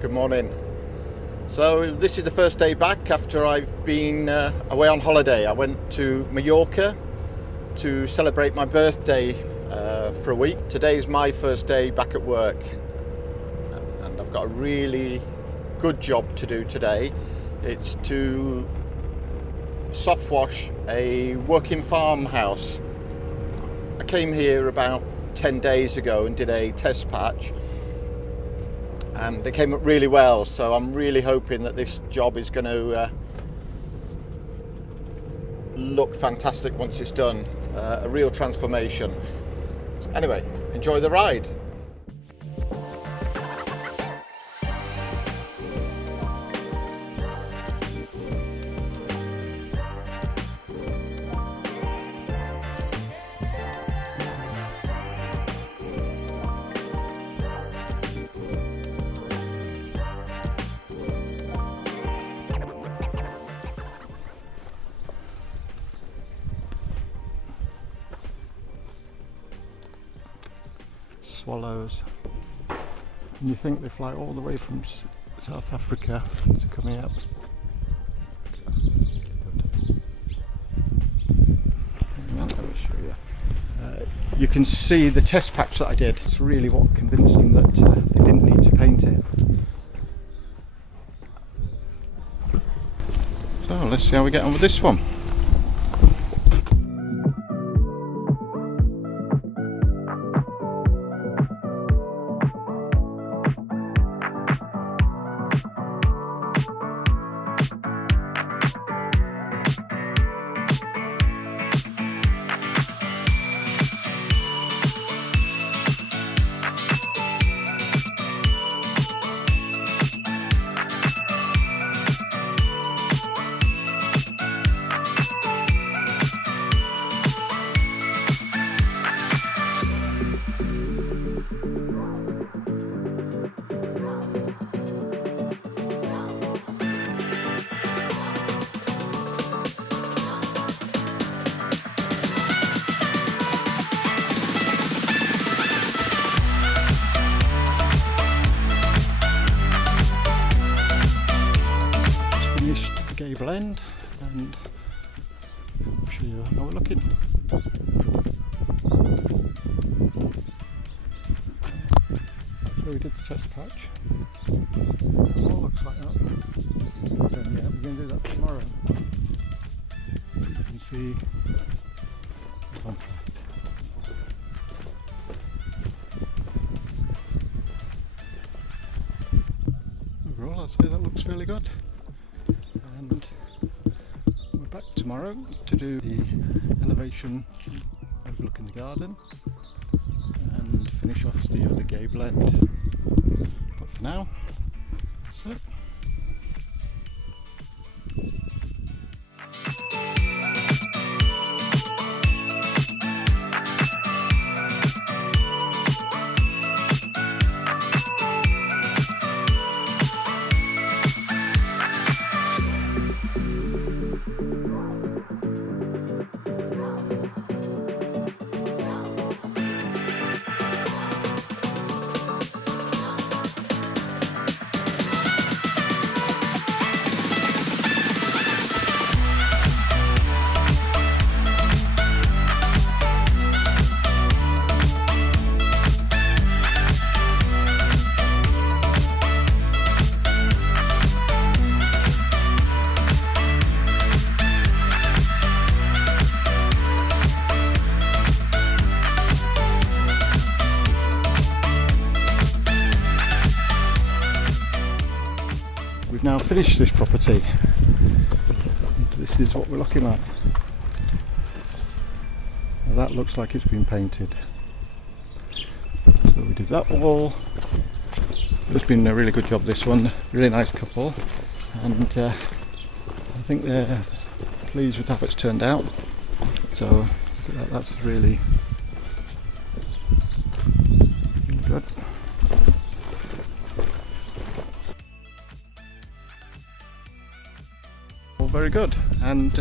Good morning. So this is the first day back after I've been away on holiday. I went to Mallorca to celebrate my birthday for a week. Today is my first day back at work and I've got a really good job to do today. It's to SoftWash a working farmhouse. I came here about 10 days ago and did a test patch, and it came up really well, so I'm really hoping that this job is going to look fantastic once it's done. A real transformation. Anyway, enjoy the ride. Swallows, and you think they fly all the way from South Africa to come here. Let me show you. You can see the test patch that I did. It's really what convinced them that they didn't need to paint it. So let's see how we get on with this one. Blend, and I'll show you how we're looking. So we did the test patch. Oh, looks like that. Then, yeah, we're going to do that tomorrow. You can see the contrast. Overall, I'd say that looks fairly good. And we're back tomorrow to do the elevation overlooking the garden and finish off the other gay blend. But for now, that's it. We've now finished this property, and this is what we're looking at. Now that looks like it's been painted. So we did that wall. It's been a really good job, this one. Really nice couple, and I think they're pleased with how it's turned out. So that's really good. Very good, and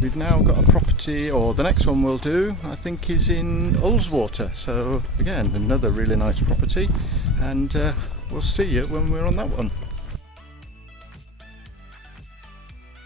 we've now got a property, or the next one we'll do I think is in Ullswater, so again another really nice property, and we'll see you when we're on that one.